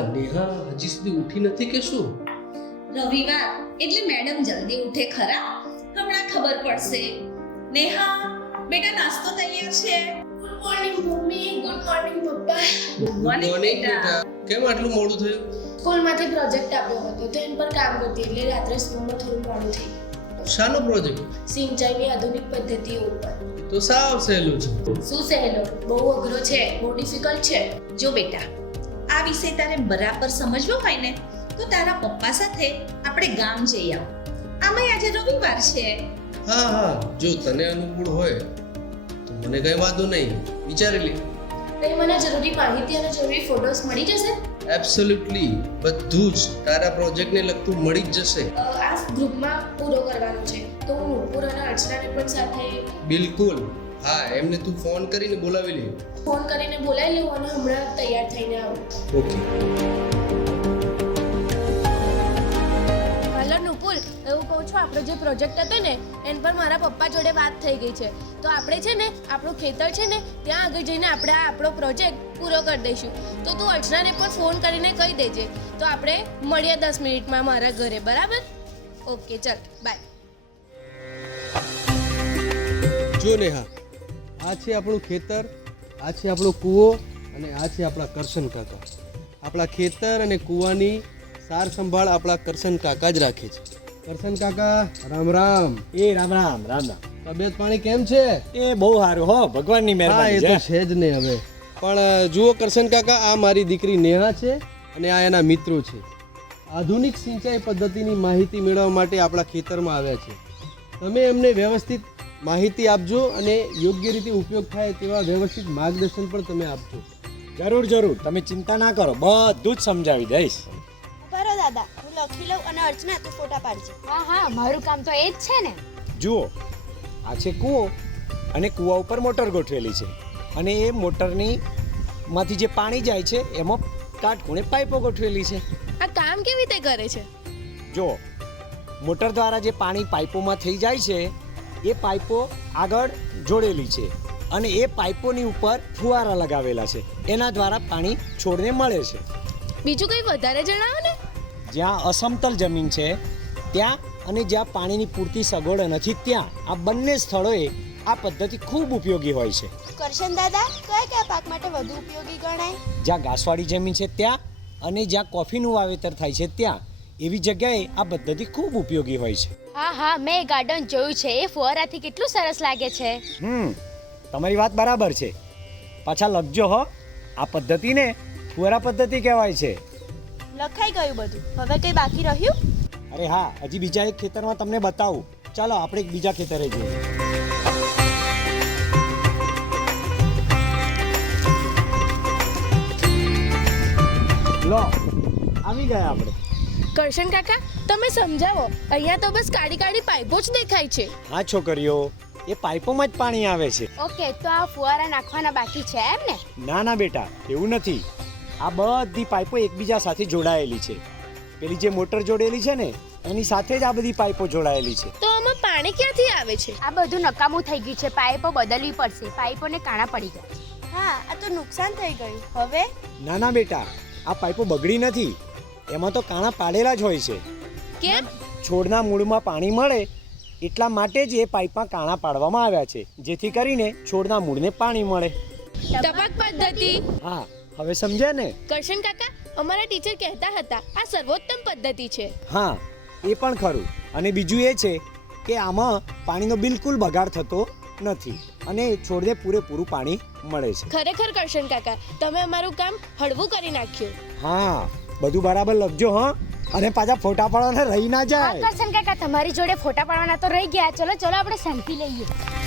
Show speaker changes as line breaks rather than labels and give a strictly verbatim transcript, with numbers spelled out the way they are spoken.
નેહા હજી સુધી ઉઠી નથી કે શું?
રવિવાર એટલે મેડમ જલ્દી ઉઠે ખરા. હમણાં ખબર પડશે. નેહા બેટા નાસ્તો તૈયાર છે.
Good morning mummy. Good morning papa.
Good morning બેટા.
કેમ આટલું મોડું થયું?
સ્કૂલમાંથી પ્રોજેક્ટ આપ્યો હતો તો એન પર કામ કરતી એટલે રાત્રે સ્કૂલમાં થોડું મોડું થઈ ગયું.
શાનો પ્રોજેક્ટ?
સિંચાઈની આધુનિક પદ્ધતિઓ ઉપર.
તો સાવ સહેલું છે.
શું સહેલો? બહુ અઘરો છે, બહુ ડિફિકલ્ટ છે.
જો બેટા, આ વિષય તારે બરાબર સમજવો હોય ને તો તારા પપ્પા સાથે આપણે ગામ જઈ આવ. આમાંય આજે રવિવાર છે.
હા હા, જો તને અનુકૂળ હોય તો મને કઈ વાંધો નહીં, વિચારી લે.
તઈ મને જરૂરી માહિતી અને જરૂરી ફોટોસ મળી જશે?
એબ્સોલ્યુટલી, બધું જ તારા પ્રોજેક્ટને લગતું મળી જ જશે.
અ, આ ગ્રુપમાં પૂરો કરવાનો છે તો હું નુપુર અને અર્ચનાને પણ સાથે
બિલકુલ. હા, એમને તું ફોન કરીને બોલાવી લે.
ફોન કરીને બોલાવી લઉં અને હમણાં તૈયાર થઈને આવું.
ઓકે.
હલો નુપુર, એવું કહું છું, આપણો જે પ્રોજેક્ટ હતો ને એન પર મારા પપ્પા જોડે વાત થઈ ગઈ છે. તો આપણે છે ને આપણું ખેતર છે ને ત્યાં આગળ જઈને આપણે આ આપણો પ્રોજેક્ટ પૂરો કરી દઈશું. તો તું અર્ચનાને પણ ફોન કરીને કહી દેજે. તો આપણે મળીએ દસ મિનિટમાં મારા ઘરે, બરાબર? ઓકે, ચાલ બાય.
જો નેહા, આ છે આપણું ખેતર, આ છે આપણો કૂવો અને આ છે આપણા કરશન કાકા. આપણા ખેતર અને કૂવાની સાર સંભાળ આપણા કરશન કાકા જ રાખે છે. કરશન કાકા, રામ રામ.
એ રામ રામ રામ રામ.
તબિયત પાણી કેમ છે?
એ બહુ સારું હો, ભગવાનની
હા, એ
મહેરબાની
તો
છે.
છે જ નહીં હવે. પણ જુઓ કરશન કાકા, આ મારી દીકરી નેહા છે અને આ એના મિત્રો છે. આધુનિક સિંચાઈ પદ્ધતિની માહિતી મેળવવા માટે આપણા ખેતરમાં આવ્યા છે. તમે એમને વ્યવસ્થિત માહિતી આપજો અને યોગ્ય રીતે ઉપયોગ થાય તેવા વ્યવસ્થિત માર્ગદર્શન પણ તમે આપજો.
જરૂર જરૂર, તમે ચિંતા ના કરો, બધું જ સમજાવી દઈશ.
બરો દાદા, હું લખી લઉં અને અર્ચના તું ફોટા પાડજે.
હા હા, મારું કામ તો એ જ છે ને.
જુઓ, આ છે કૂવો અને કૂવા ઉપર મોટર ગોઠવેલી છે અને એ મોટરની માંથી જે પાણી જાય છે એમાં કાટખૂણે પાઇપો ગોઠવેલી છે.
આ કામ કેવી રીતે કરે છે?
જુઓ, મોટર દ્વારા જે પાણી પાઇપોમાં થઈ જાય છે એ પાઇપો આગળ જોડેલી છે અને એ પાઇપોની ઉપર ફુવારા લગાવેલા છે. એના દ્વારા પાણી છોડને મળે છે.
બીજું કંઈ વધારે જણાવો ને.
જ્યાં અસમતલ જમીન છે ત્યાં અને જ્યાં પાણીની પૂરતી સગવડ નથી ત્યાં આ બંને સ્થળોએ આ પદ્ધતિ ખૂબ ઉપયોગી હોય છે.
કરશન દાદા, કયા કયા પાક માટે વધુ ઉપયોગી ગણાય?
જ્યાં ઘાસવાળી જમીન છે ત્યાં અને જ્યાં કોફીનું વાવેતર થાય છે ત્યાં એવી જગ્યાએ આ પદ્ધતિ ખૂબ ઉપયોગી હોય છે.
હા હા, મેં ગાર્ડન જોયું છે. એ ફુવારાથી કેટલું સરસ લાગે છે.
હમ તમારી વાત બરાબર છે. પાછા લખજો હો, આ પદ્ધતિને ફુવારા પદ્ધતિ કહેવાય છે.
લખાઈ ગયું બધું. હવે કંઈ બાકી રહ્યું?
અરે હા, હજી બીજા એક ખેતરમાં તમને બતાવું. ચાલો આપણે એક બીજા ખેતરે જઈએ. લો, આવી ગયા આપણે.
કરશન કાકા, તમે સમજાવો. અહીંયા તો બસ કાળી કાળી પાઇપો જ દેખાય છે.
હા છોકરીઓ, એ પાઇપોમાં જ પાણી આવે છે.
ઓકે, તો આ ફુવારા નાખવાના બાકી છે એમ ને?
ના ના બેટા, એવું નથી. આ બધી પાઇપો એકબીજા સાથે જોડાયેલી છે. પેલી જે મોટર જોડેલી છે ને એની સાથે જ આ બધી પાઇપો જોડાયેલી છે.
તો આમાં પાણી ક્યાંથી આવે છે?
આ બધું નકામું થઈ ગયું છે. પાઇપો બદલવી પડશે. પાઇપોને કાણા પડી ગયા.
હા, આ તો નુકસાન થઈ ગયું. હવે
ના ના બેટા, આ પાઇપો બગડી નથી. એમાં તો કાણા પાડેલા જ હોય છે.
કેમ?
છોડના મૂળમાં પાણી મળે એટલા માટે જ એ પાઇપમાં કાણા પાડવામાં આવ્યા છે, જેથી કરીને છોડના મૂળને પાણી મળે.
ટપક પદ્ધતિ.
હા, હવે સમજ્યા ને?
કરશન કાકા, અમારા ટીચર કહેતા હતા આ સર્વોત્તમ પદ્ધતિ છે.
હા, એ પણ ખરું. અને બીજું એ છે કે આમાં પાણીનો બિલકુલ બગાડ થતો નથી અને છોડને પૂરેપૂરું પાણી મળે છે.
ખરેખર કરશન કાકા, તમે અમારું કામ હળવું કરી નાખ્યું.
હા, બધું બરાબર લખજો હા, અને પાછા ફોટા પાડવાના રહી ના જાય.
કરશન કાકા, તમારી જોડે ફોટા પાડવાના તો રહી ગયા. ચલો ચલો, આપણે સેલ્ફી લઈએ.